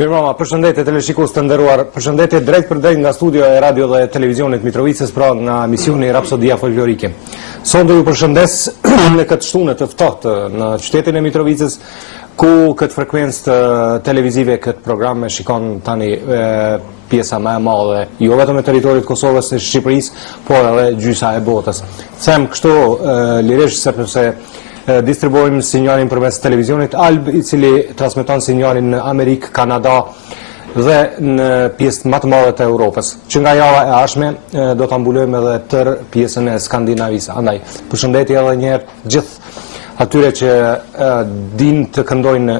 Mirëmbrëma, përshëndetje teleshikues të nderuar, përshëndetje drejt për drejt nga studio e radio dhe televizionit Mitrovicës, pra nga misioni Rapsodia Folklorike. Sonde ju përshëndes në këtë shtunë të ftohtë në qytetin e Mitrovicës, ku këtë frekuencë të televizive, këtë program e shikon tani pjesa më e madhe, jo vetëm e territorit Kosovës e Shqipërisë, por edhe gjysa e botës. Them kështu lirisht sepse distribuojmë sinjalin përmes televizionit Alb, i cili transmeton sinjalin në Amerikë, Kanada dhe në pjesë më të mëdha të Europës. Që nga java e ardhshme do ta mbulojmë edhe tër pjesën e Skandinavisë. Andaj, përshëndetje edhe një herë gjithë atyre që din të këndojnë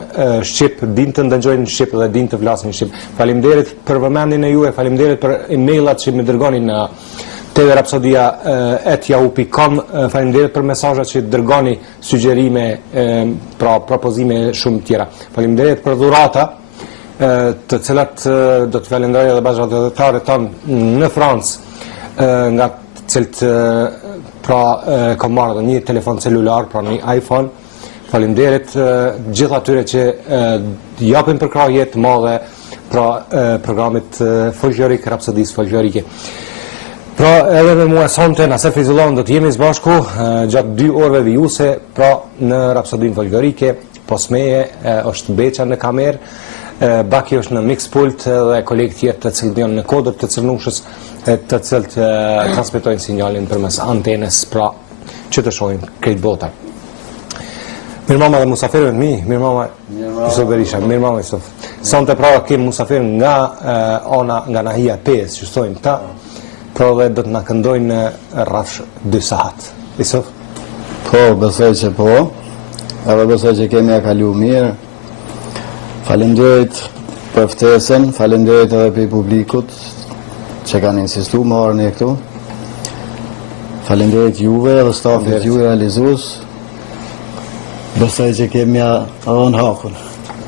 shqip, din të ndëgjojnë shqip dhe din të flasin shqip. Faleminderit për vëmendjen e juaj, faleminderit për emailat që më dërgoni në tv.rapsodia@yahoo.com. Faleminderit për mesazhet që dërgoni, sugjerime, pra propozime shumë tjera. Faleminderit për dhurata, të cilat do të falenderoj edhe bashkëdhëtarët tanë në Francë, nga të cilët pra kam marrë një telefon celular, pra një iPhone. Faleminderit gjithë atyre që japin përkrahje të madhe pra programit folklorik, Rapsodisë folklorike. Pra edhe me mua sonte në Asef Frizulon do të jemi së bashku gjatë 2 orëve vijuse, pra në Rapsodinë folklorike. Posmeje është Beqa në kamerë, Baki është në mixpult dhe kolegë tjerë të cilët janë në kodër të cërnushës, të cilët transmetojnë sinjalin përmes antenës, pra që të shohim krejt bota. Mirëmama dhe musafirën mi, mirëmama Isuf Berisha, mirëmama Isuf. Sonte pra kemë musafirën nga ona, nga nahia 5, që stojnë ta, pra dhe do të na këndojnë rrafsh 2 sahat. Isuf? Po, besoj që po, edhe besoj që kemi e kalu mirë. Faleminderit për ftesën, faleminderit edhe për publikut që kanë insistu më arni e këtu. Faleminderit juve dhe stafit ju realizues. Besoj që kemi edhe në hakun.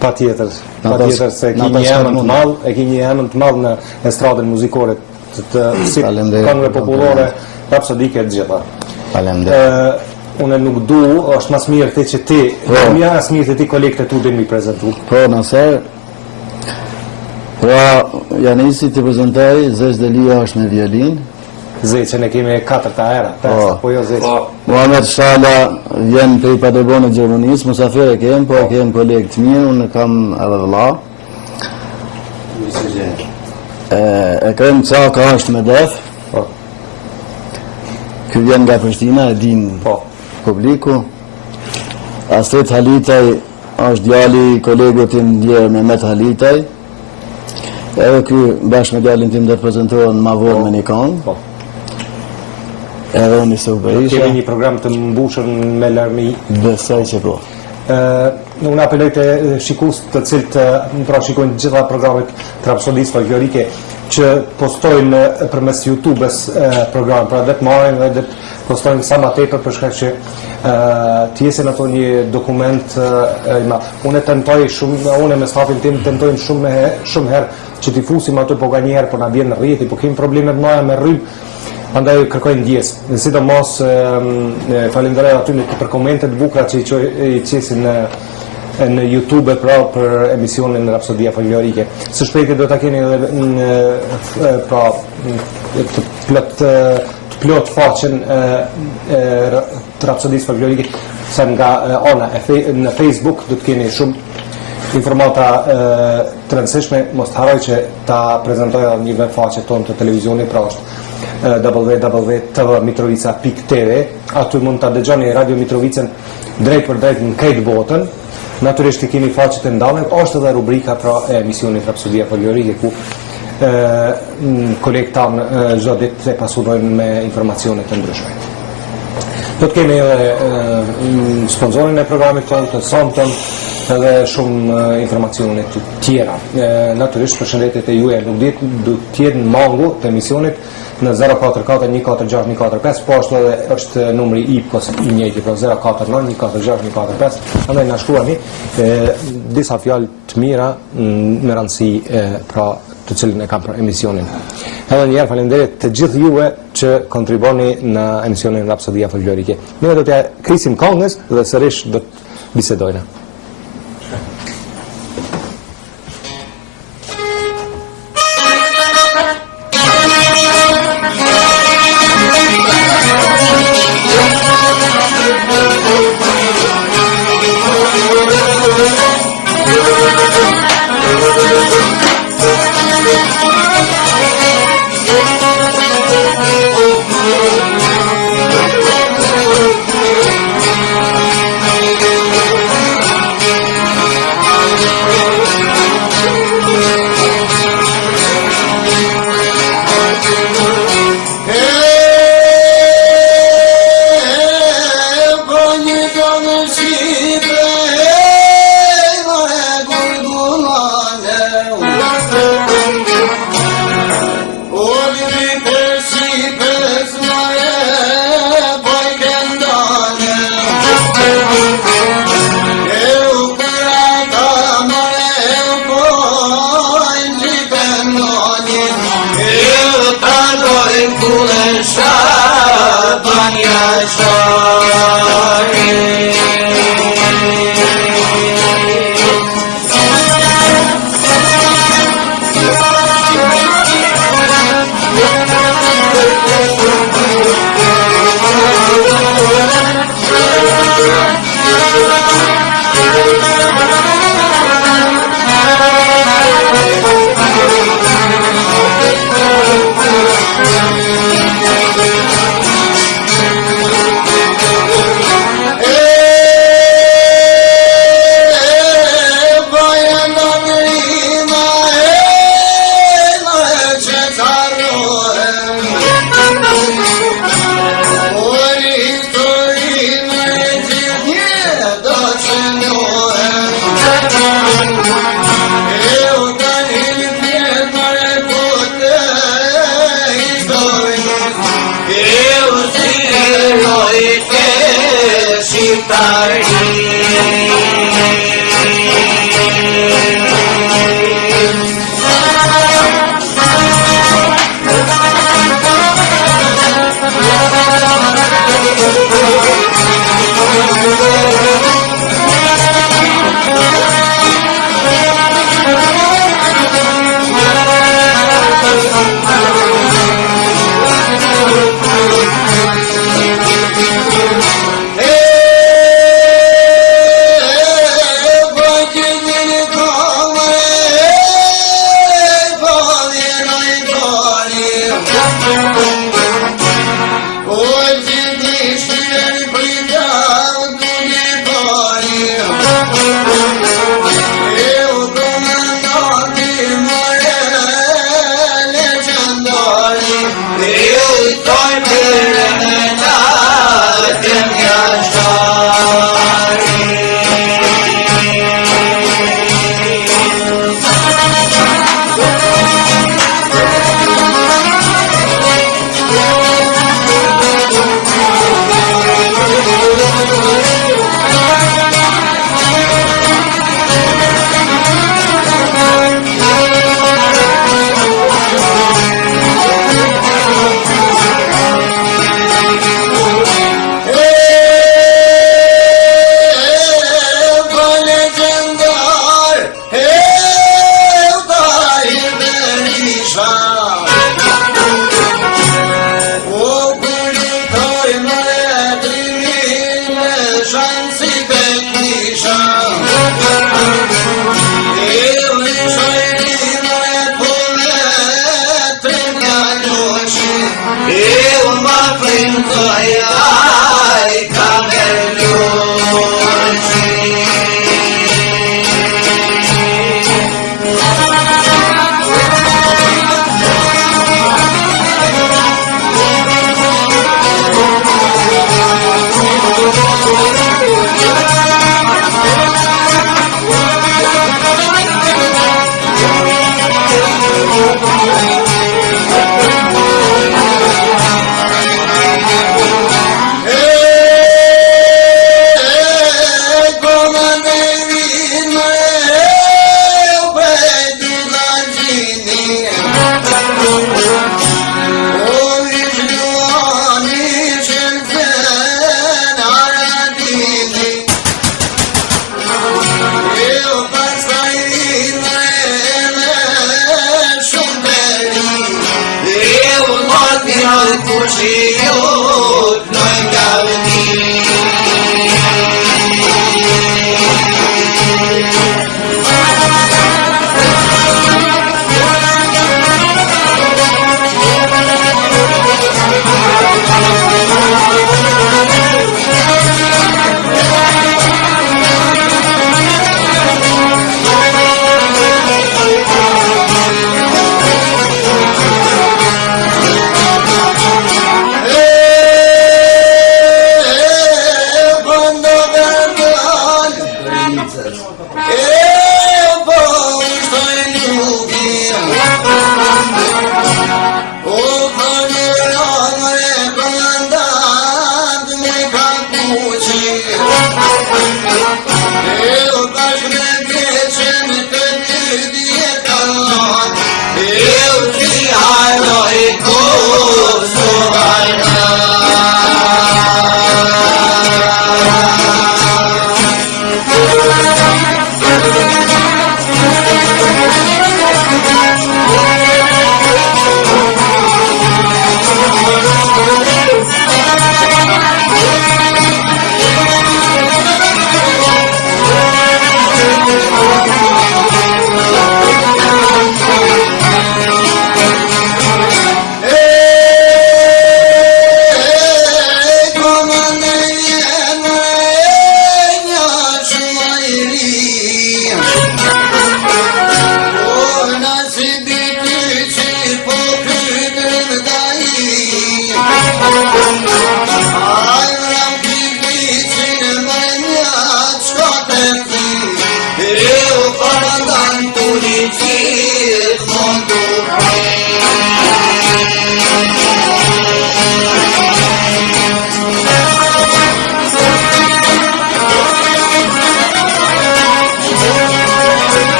Pa tjetër se ki një emën të madh në estradën muzikore të si këngëve popullore, rapsodike të gjitha. Faleminderit. Unë nuk du, është mas mirë të që ti, mja as mirë të ti kolekte tu dhe mi prezentu. Po, nëse, pra, Janisi të prezentoj, Zesh Delia është në violin. Zesh, që ne kemi 4 era, po jo Zesh. Muhamet Shala vjen për i Paderborn e Gjermanisë, musafir e kem, po e kem kolegë të mirë, unë kam edhe vëlla. E kem Caka është me def. Ky vjen nga Prishtina, e din publiku. Astrid Halitaj është djali i kolegët tim djerë me Met Halitaj. Edhe ky bashkë me djalin tim dhe të prezentohen ma vonë me një këngë. Edhe unë Isuf Berisha. Kemi një program të mbushur me larmi. Besoj që po. Unë apeloj të shikus të cilët pra shikojnë gjitha programet të Rapsodisë folklorike që postojnë përmes YouTube-s program, pra dhe të marrin dhe dhe të postojnë sa ma tepër për shkak që të jesin ato një dokument. Unë tentoj shumë, unë me stafin tim tentojnë shumë herë që t'i fusim ato, po ka një herë po na bjen në rrjeti, po kemi probleme të mëdha me rrymë, andaj kërkojnë ndjes. Sidomos falenderoj aty për komentet bukura që i qesin në YouTube pra për emisionin Rapsodia folklorike. Së shpejti do ta keni edhe pra të plot faqen të Rapsodisë folklorike, sa nga ona në Facebook do të keni shumë informata të rëndësishme. Mos të harroj që ta prezantoj edhe një web faqe tonë të televizionit, pra është www.tvmitrovica.tv. Aty mund ta dëgjoni Radio Mitrovicën drejt për drejt në krejt botën. Natyrisht kemi faqet e ndalën, është edhe rubrika pra e emisionit Rapsodia folklorike ku kolegët tanë çdo ditë e pasurojnë me informacione të ndryshme. Do të kemi edhe sponsorin e programit tonë, të sonton, edhe shumë informacione të tjera. Natyrisht përshëndetjet e juaja nuk do të jenë mangu të emisionit në 044-146-145, po ashtu edhe është numri IPKOS i njëjti, pra 049-146-145. Andaj na shkruani disa fjalë të mira me rëndësi pra të cilën e kam për emisionin. Edhe një herë faleminderit të gjithë juve që kontriboni në emisionin Rapsodia folklorike. Ne do t'ja krisim këngës dhe sërish do të bisedojna.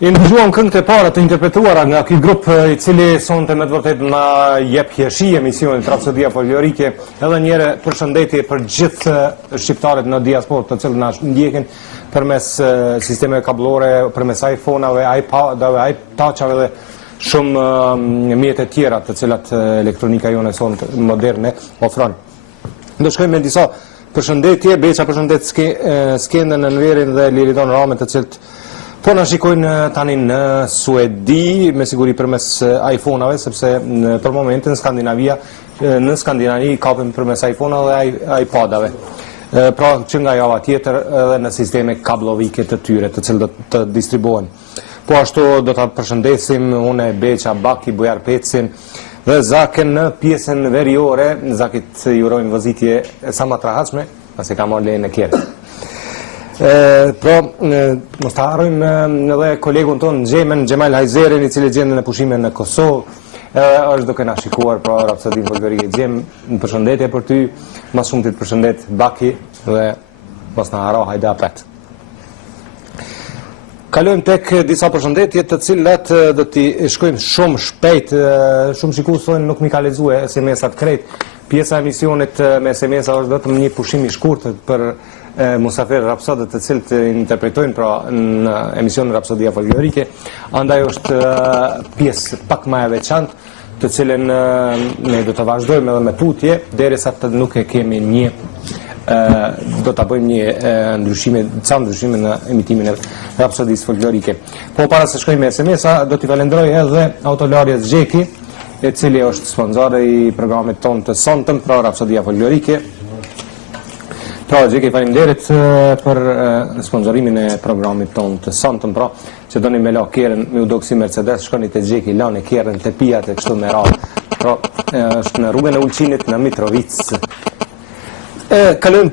I ndëgjuam këngët e para të interpretuara nga ky grup I cili sonte me të vërtetë na jep hjeshi emisionit Rapsodia Folklorike. Edhe një herë përshëndetje për gjithë shqiptarët në diasporë të cilët na ndjekin përmes sistemeve kabllore, përmes iPhone-ave, iPad-ave, iTouch-ave dhe shumë mjete tjera të cilat elektronika jone sonte moderne ofron. Do shkojmë me disa përshëndetje, Beqa përshëndet Skendën në Nverin dhe Liridon Ramen të cilët po na shikojnë tani në Suedi, me siguri përmes iPhone-ave, sepse për momentin në Skandinavi kapim përmes iPhone-ave dhe iPad-ave. Pra që nga java tjetër edhe në sisteme kablovike të tyre, të cilë do të distribuohen. Po ashtu do të përshëndesim une Beqa, Baki, Bujar Pecin dhe Zaken në pjesën veriore. Zakit jurojmë vëzitje sa më të rahatshme, pasi ka marrë lejnë e kjerë. Pro, mos të harrojmë edhe kolegun tonë Gjemen, Gjemal Hajzerin, I cili gjendën në pushime në Kosovë, është duke na shikuar pra Rapsodin Folklorike. Gjem, në përshëndetje për ty, mas shumë të përshëndet Baki dhe mos në harro, hajde apet. Kalojmë tek disa përshëndetje të cilat do t'i shkojmë shumë shpejt, shumë shikues thonë nuk mi ka lexuar SMS-at krejt. Pjesa e emisionit me SMS-a është vetëm një pushim I shkurtër për musafir rapsodët të cilët interpretojnë pra në emisionin Rapsodia Folklorike, andaj është pjesë pak më e veçantë, të cilën ne do të vazhdojmë edhe me tutje, derisa të nuk e kemi një do të bëjmë një ndryshime në emitimin e Rapsodisë Folklorike. Po para se shkojmë me SMS-a, do t'i falenderoj edhe Autolarjes Gjeki, I cili është sponsor I programit tonë të sonтëm, pra Rapsodia Folklorike. Pra, Gjeki, faleminderit për sponsorimin e programit tonë të sonтëm, pra, që doni me la kerën, me u do kësi Mercedes, shkoni të Gjeki, lani kerën të pijat e kështu me radhë. Pra, është në rrugën e Ulqinit në Mitrovicë. Kalojmë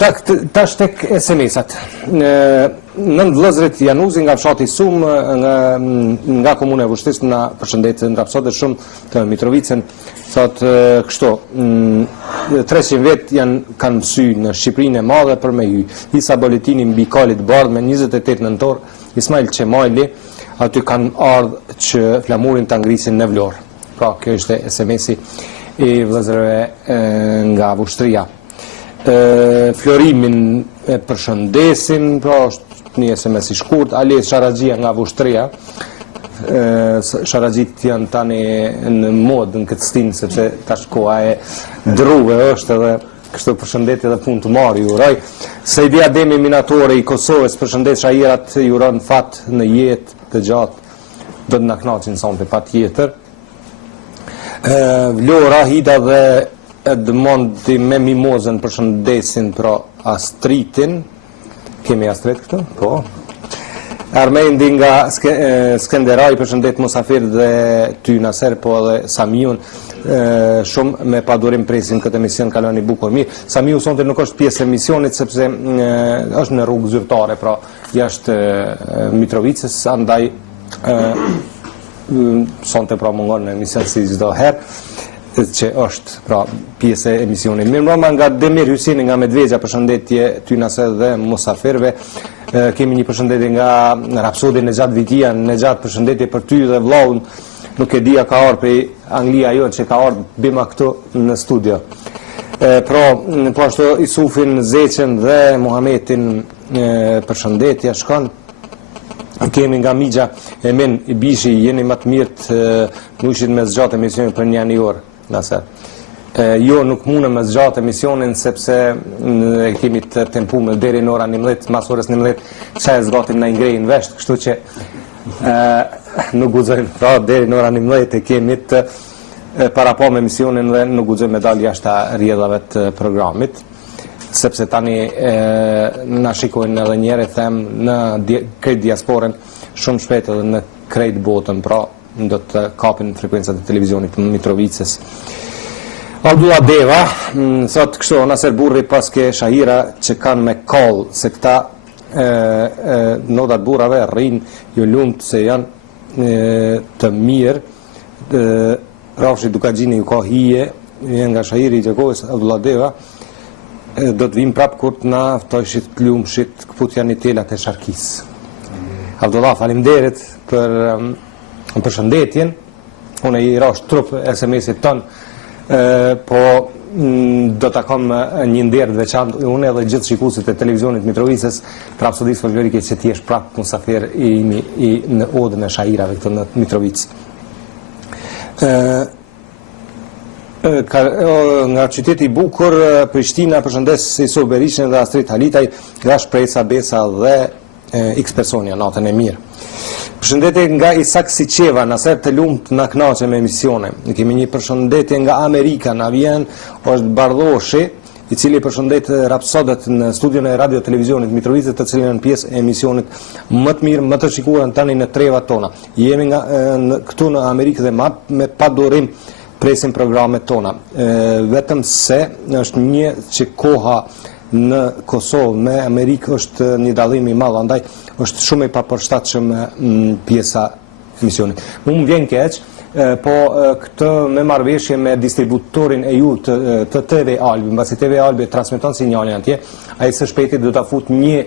tash tek SMS-at. Nën vëllezërit Januzi nga fshati Sum, nga komuna e Vushtis, na përshëndetin rapsodët shumë të Mitrovicën, thot kështu, 300 vjet kanë mësy në Shqipërinë e madhe për me hy. Isa Boletini mbi kalit bardh me 28 nëntor, Ismail Qemajli, aty kanë ardhë që flamurin të ngrisin në Vlorë. Pra, kjo ishte SMS-i I vëllezërve nga Vushtria. Florimin e përshëndesim, pra është një SMS I shkurt, Ales Sharagjia nga Vushtria. Sharagjit janë tani në modë në këtë stinë, sepse tash koha e druve është edhe kështu përshëndetje dhe punë të marë ju uroj. Se idea demi minatore I Kosovës, përshëndet shajirat juron fat në jetë të gjatë, do të na knaqin sonte pa tjetër. Vlora, Hida dhe Edmondi me mimozën përshëndesin pra Astritin. Kemi Astrit këtu? Po. Armendi nga Skenderaj përshëndet Musafir dhe ty Naser, po edhe Samiun. Shumë me padurim presim këtë emision kaloni bukur mirë. Samiu sonte nuk është pjesë e emisionit sepse është në rrugë zyrtare, pra jashtë Mitrovicës, andaj sonte pra mungon në emision si çdo herë. Që është pra pjesë e emisionit. Mirë mbroma nga Demir Hysini nga Medvegja, përshëndetje ty Naser dhe Musafirve. Kemi një përshëndetje nga Rapsodi Nejat Vitia, Nejat përshëndetje për ty dhe vllaun, nuk e dia ka ardhur prej Anglia jonë që ka ardhur bima këtu në studio. Pra, po ashtu Isufin Zeqen dhe Muhametin përshëndetja shkon. Kemi nga Migja Emin Ibishi, jeni më të mirët, nushit me zgjatë emisionin për një orë. Naser. Jo nuk mundem me zgjatë emisionin sepse kemi të tempuar deri në ora 11, mas orës 11 çaj zgatim na ngrejnë vesh, kështu që nuk guxojmë pra deri në ora 11 e kemi të parapom emisionin dhe nuk guxojmë me dal jashtë rrjedhave të programit, sepse tani na shikojnë edhe njerë them në krejt diasporën shumë shpejt edhe në krejt botën, pra do të kapin frekuencat e televizionit të Mitrovicës. Abdullah Deva, thot kështu, Naser burri paske shahira që kanë me koll, se këta nodat burrave rrin ju lumt se janë të mirë, Rafshi Dukagjini ju ka hije, nga shahiri I Gjekovës, Abdullah Deva, do të vim prap kur të na ftojshit lumshit këput janë I telat e Sharkisë. Abdullah, faleminderit për përshëndetjen. Unë i rash trup SMS-it ton, po do ta kam një nder të veçantë unë edhe gjithë shikuesit e televizionit Mitrovicës për rapsodisë folklorike që ti je prap musafir në odën e shairave këtu në Mitrovicë. Nga qyteti i bukur Prishtina përshëndes Isuf Berishën dhe Astrid Halitaj, nga shpresa Besa dhe X persona, natën e mirë. Përshëndetje nga Isak Siqeva, nëse të lumt na kënaqe me emisione. Ne kemi një përshëndetje nga Amerika, na vjen është Bardhoshi, i cili përshëndet rapsodët në studion e radio televizionit Mitrovicës, të cilën janë pjesë e emisionit më të mirë, më të shikuar tani në trevat tona. Jemi këtu në Amerikë dhe me pa durim presim programet tona. Vetëm se është një që koha në Kosovë me Amerikë është një dallim i madh, andaj është shumë i papërshtatshëm pjesa e emisionit. Më vjen keq, po këtë me marrëveshje me distributorin e ju të TV Albi, mbasi TV Albi transmeton sinjalin atje, ai së shpejti do ta fut një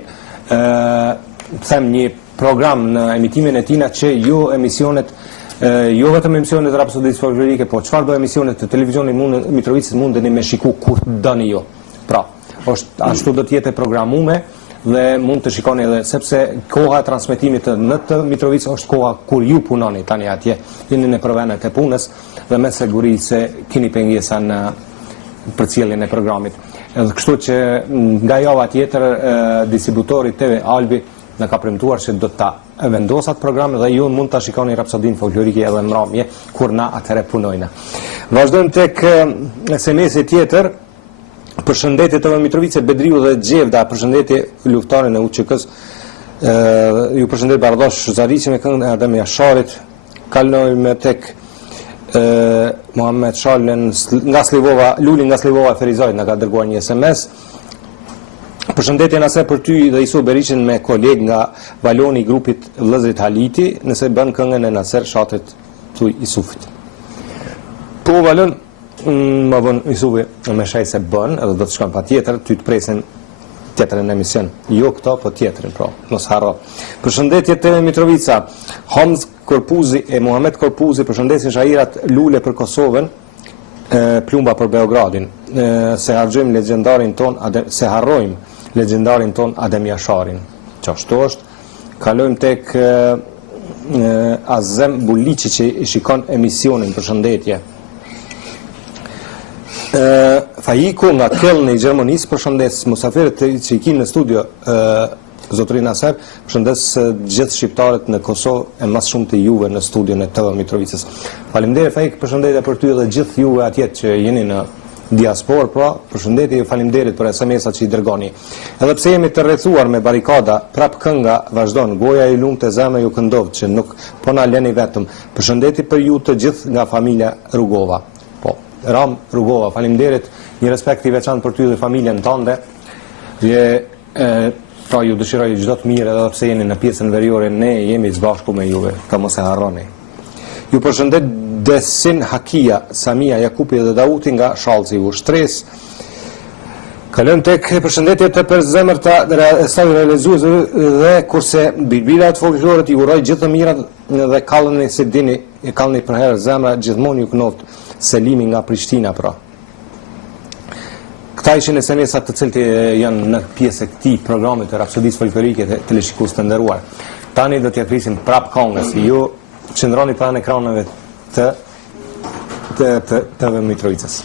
program në emitimin e tina që jo emisionet jo vetëm emisionet rapsodisë folklorike, po çfarë do emisionet të televizionit Mitrovicës mundeni me shiku kur doni jo. Pra, ashtu do të jetë programume dhe mund të shikoni edhe sepse koha e transmetimit në të Mitrovicë është koha kur ju punoni tani atje, jeni në provenet e punës dhe me siguri se keni pengesa në përcjelljen e programit. Edhe kështu që nga java tjetër distributori TV Albi na ka premtuar se do ta vendosat programin dhe ju mund ta shikoni rapsodinë folklorike edhe mramje kur na atëre punojna. Vazhdojmë tek SMS-i tjetër. Përshëndetje të Mitrovicës, Bedriu dhe Gjevda, përshëndetje luftarin e UÇK-s, ju përshëndet Bardhosh Zarici me këngën e Adem Jasharit. Kalojmë tek Muhamet Shallen nga Slivova, Luli nga Slivova Ferizaj na ka dërguar një SMS. Përshëndetje nëse për ty dhe Isuf Berishën me koleg nga Valoni i grupit Vëllezrit Haliti, nëse bën këngën e Naser Shatit tuj Isufit. Po Valon më bën Isufi me shaj se bën, edhe do të shkojmë pa tjetër, ty të presin tjetërën emision. Jo këto, po tjetërin, pro, mos harro. Përshëndetje të Mitrovica, Hamz Korpuzi e Muhamet Korpuzi, përshëndesin shahirat Lule për Kosovën, Plumba për Beogradin, se harrojmë legendarin ton Adem Jasharin. Qashtu është, kalojmë tek Azem Bulici që i shikon emisionin, përshëndetje. Fajiku nga Kelni i Gjermanisë, përshëndes musafirët që i kinë në studio, zotërin Aser, përshëndes gjithë shqiptarët në Kosovë e mas shumë të juve në studion e TV Mitrovicës. Faleminderit Fajik, përshëndetje për ty dhe gjithë juve atjet që jeni në diaspor, pra përshëndetje ju faleminderit për SMS-at që i dërgoni. Edhe pse jemi të rrethuar me barikada, prap kënga vazhdon, goja i lumtë e zemrës ju këndov që nuk po na lëni vetëm. Përshëndetje për ju të gjithë nga familja Rugova. Ram Rugova, faleminderit, një respekt i veçantë për ty dhe familjen tënde. Pra ju dëshiroj çdo të mirë edhe pse jeni në pjesën veriore, ne jemi së bashku me juve, ta mos e harroni. Ju përshëndet Desin Hakia, Samia Jakupi dhe Dauti nga Shallci u Shtres. Kalojmë tek përshëndetjet e përzemërta realizuese dhe kurse bibilat folklorit ju uroj gjithë të mirat dhe kallëni se dini, kallëni për herë zemra gjithmonë ju kënoft. Selimi nga Prishtina, pra. Këta ishin SMS-at të cilët janë në pjesë e këtij programi të rapsodisë folklorike të teleshikues të nderuar. Tani do t'ja krisim prap këngës, ju qëndroni pranë ekraneve të TV Mitrovicës.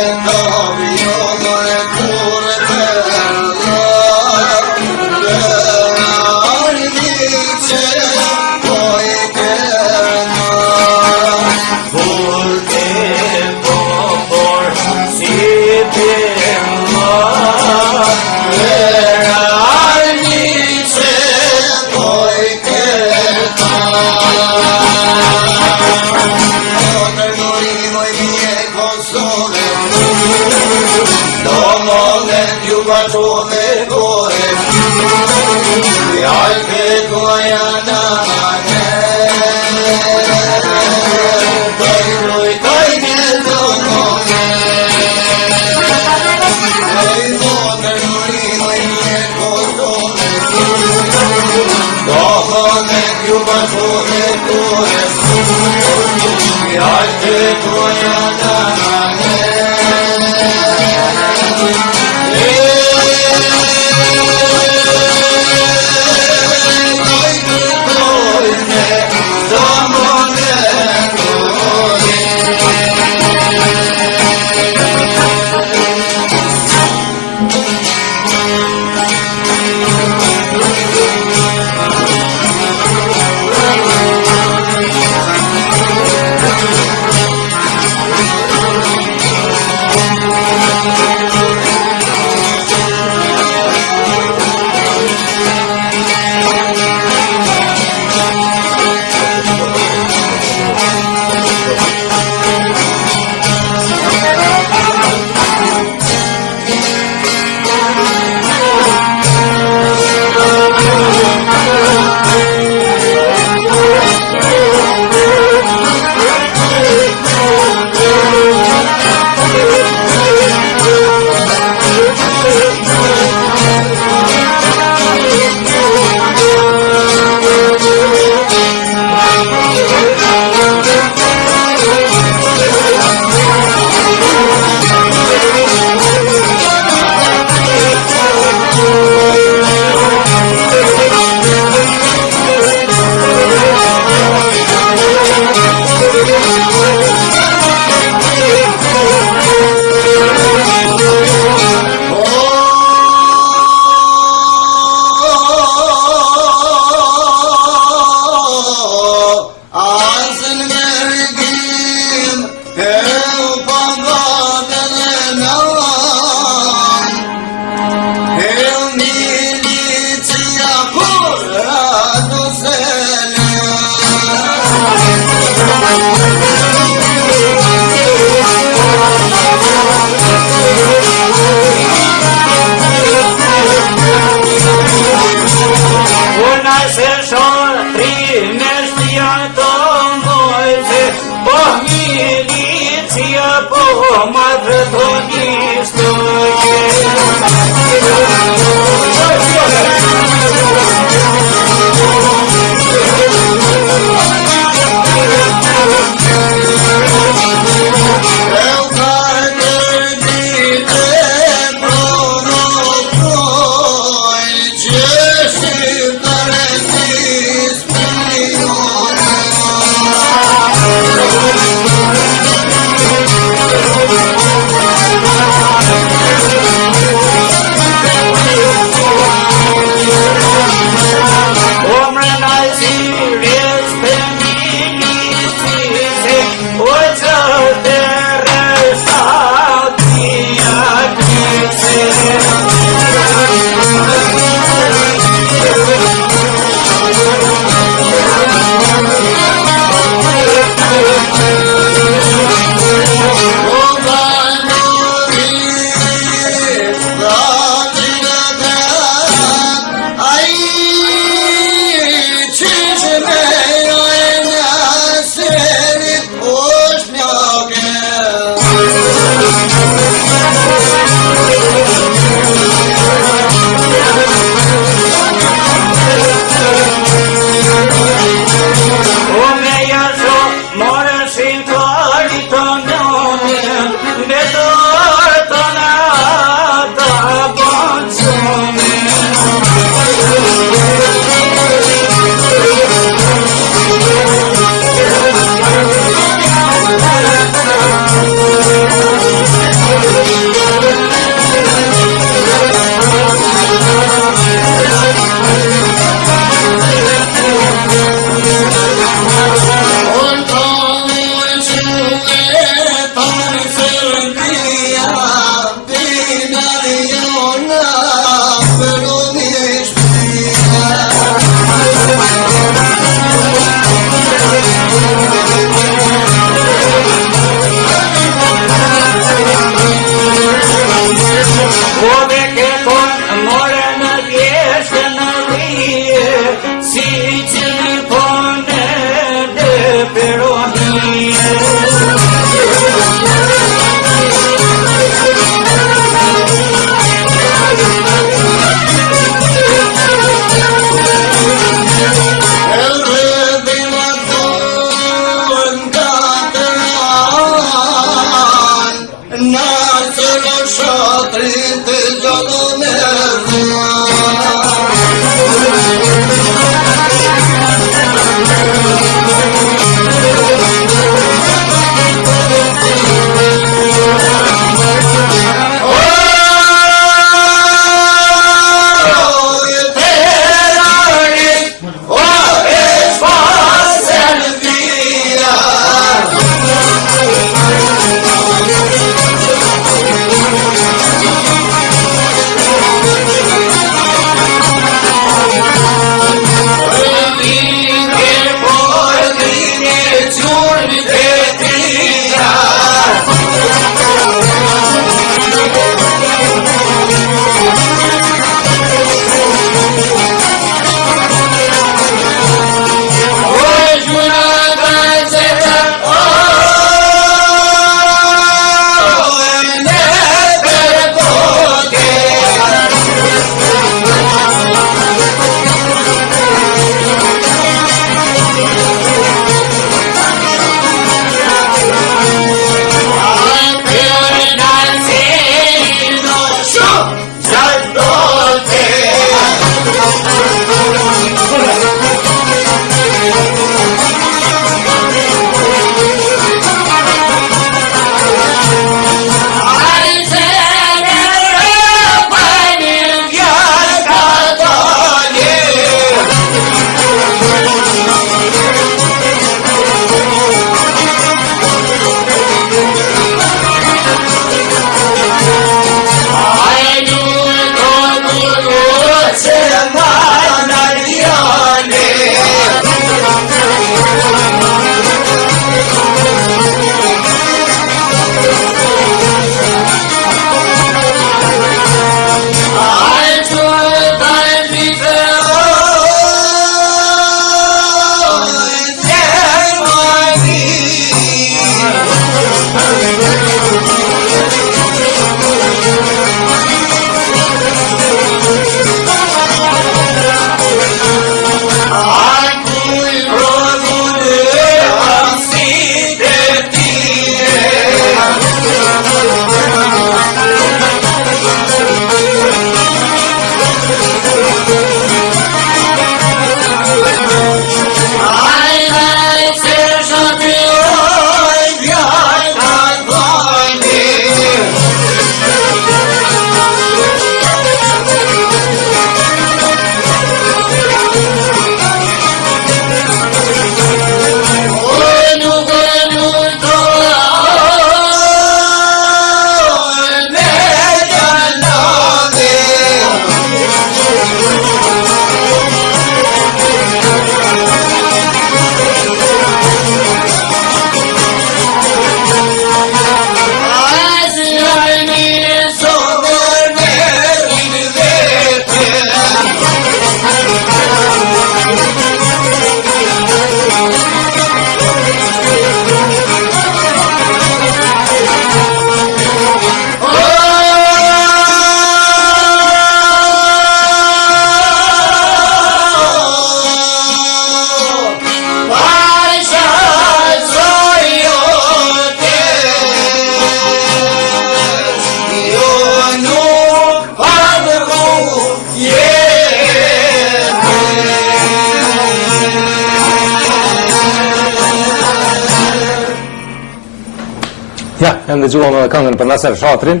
dëgjuam edhe këngën për Naser Shatrin.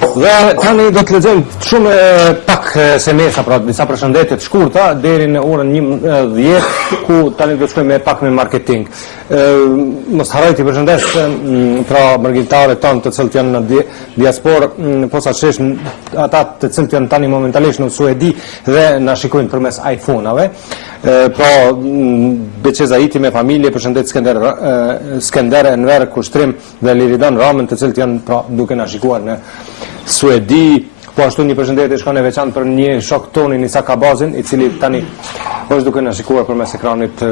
Dhe tani do të lexojmë shumë pak semesa, pra disa përshëndetje të shkurta deri në orën 10, ku tani do të shkojmë pak me marketing. Mos harroj të përshëndes pra mërgjimtarët tonë të cilët janë në diasporë, posaçërisht ata të cilët janë tani momentalisht në Suedi dhe na shikojnë përmes iPhone-ave. Pra Beqeza iti me familje, përshëndet Skender Enver Kushtrim dhe Liridan Ramën, të cilët janë pra duke na shikuar në Suedi. Po ashtu një përshëndetje shkon e veçantë për një shok tonin Isa Kabazin, i cili tani është duke na shikuar përmes ekranit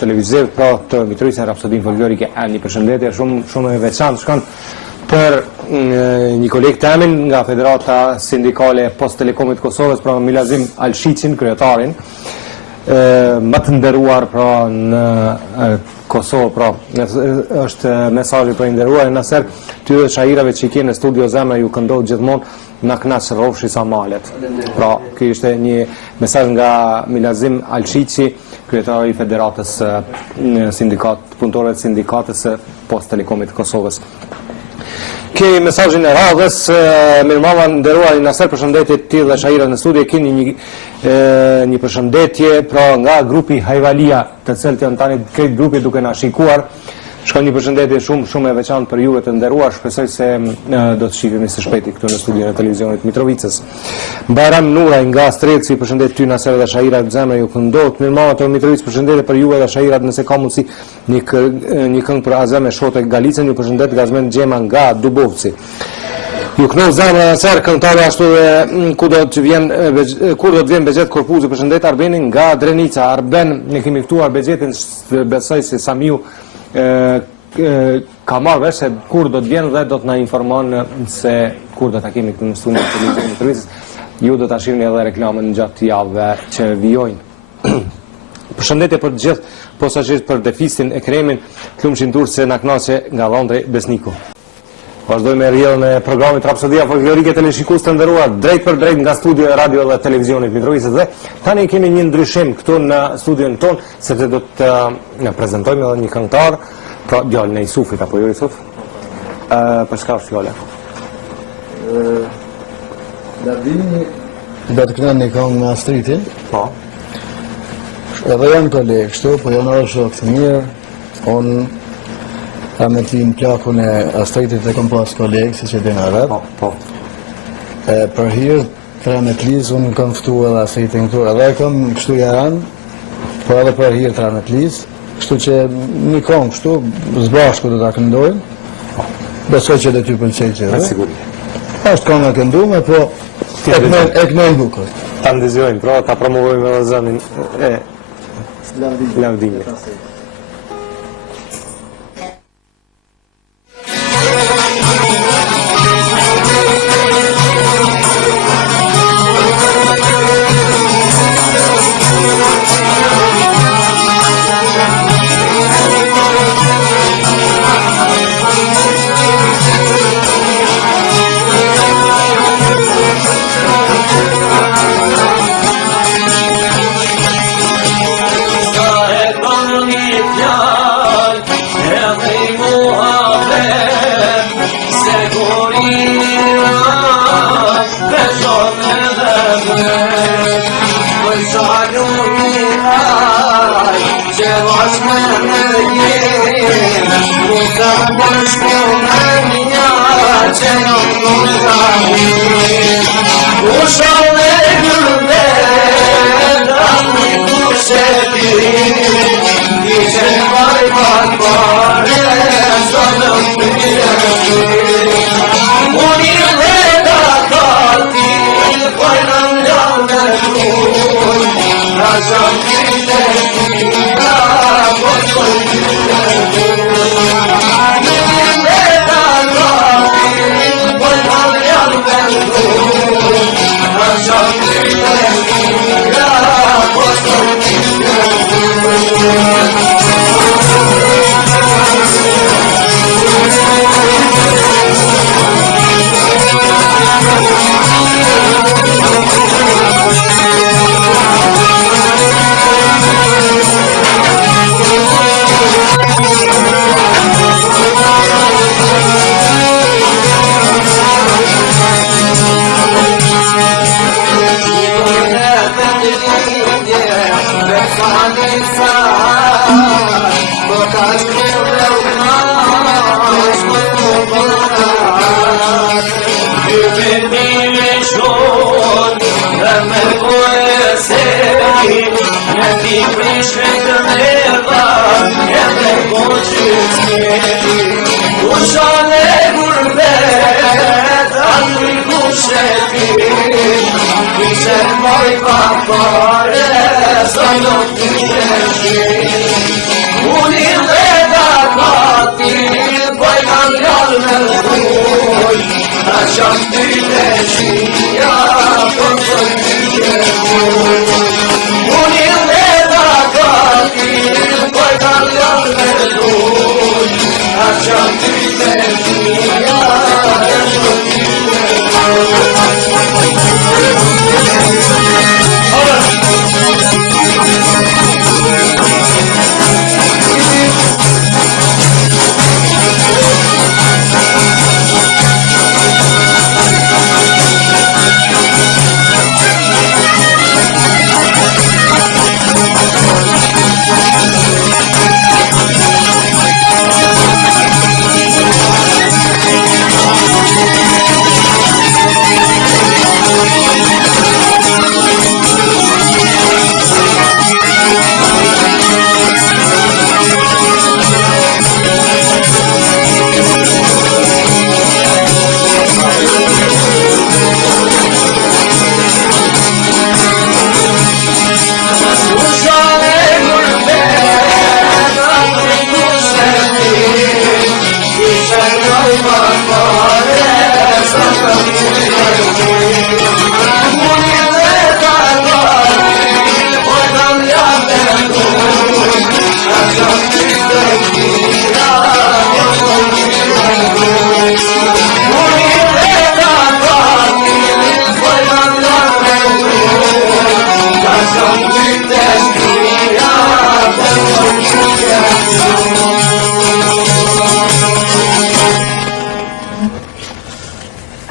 televiziv, pra të Mitrovicës në Rapsodin folklorike. Një përshëndetje shumë e veçantë shkon për një koleg temin nga Federata Sindikale Post Telekomit Kosovës, pra Milazim Alshiqin, kryetarin më të nderuar pra në Kosovë, pra është mesazhi për nderuar Naser, ty dhe shahirave që i kene në studio zemra ju këndohet gjithmonë na knaq rrofshi sa malet. Pra ky ishte një mesazh nga Milazim Alshiqi, kryetari i Federatës punëtorëve të Sindikatës Post Telekomit të Kosovës. Kemi mesazhin e radhës, mirëmama nderuar Naser, përshëndetje ti dhe shahira në studio. Keni një përshëndetje pra nga grupi Hajvalia, të cilët janë tani këtë grupi duke na shikuar. Shkon një përshëndetje shumë e veçantë për juve të nderuar. Shpresoj se do të shihemi së shpejti këtu në studion e televizionit Mitrovicës. Bajram Nuraj nga Strelci, përshëndet ty Naser dhe shahira të zemra ju këndohet. Mirëmama të Mitrovicës, përshëndetje për juve dhe shahirat, nëse ka mundësi një këngë për Azem e Shote Galicën, ju përshëndet Gazmen Gjema nga Dubovci. Ju kënon zemra Naser, këngëtare ashtu dhe kur do të vjen Begjet Korpuzi, përshëndet Arbenin nga Drenica. Arben, ne kemi ftuar Begjetin, besoj se Samiu ka marrë vesh se kur do të vjen dhe do të na informon se kur do ta kemi këtu në studion e televizionit Mitrovicës. Ju do ta shihni edhe reklamën gjatë javëve që vijojnë. Përshëndetje për të gjithë, posaçërisht për Defistin e Kremin, Klumshin Turse na kënaqe nga Londri Besniku. Vazhdojmë me rrjedhën e programit Rapsodia folklorike televizionit të nderuar, drejt për drejt nga studio e radio dhe televizionit Mitrovicës. Dhe tani kemi një ndryshim këtu në studion ton, sepse do të na prezantojmë edhe një këngëtar, pra djalin e Isufit, apo jo Isuf? Për çka është fjala? Lavdini do të kënon një këngë me Astritin. Po. Edhe janë kolegë kështu, po janë edhe shok të mirë. Unë Rahmetlin plakun e Astritit e kom pas kolegë, si që dina rap. Po. Për hirë të Rahmetlis, unë kam ftu edhe Astritin këtu, edhe kam kështu jaran, po edhe për hirë të Rahmetlis, kështu që një këngë kështu, zbashku do ta këndojmë. Besoj që dhe ty pëlqej që dhe. Është këngë e këndume, po e kënojnë bukur. Ta ndëzjojmë, pra ta promovojmë edhe zënin e Lavdinit.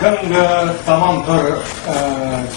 Këngë tamam për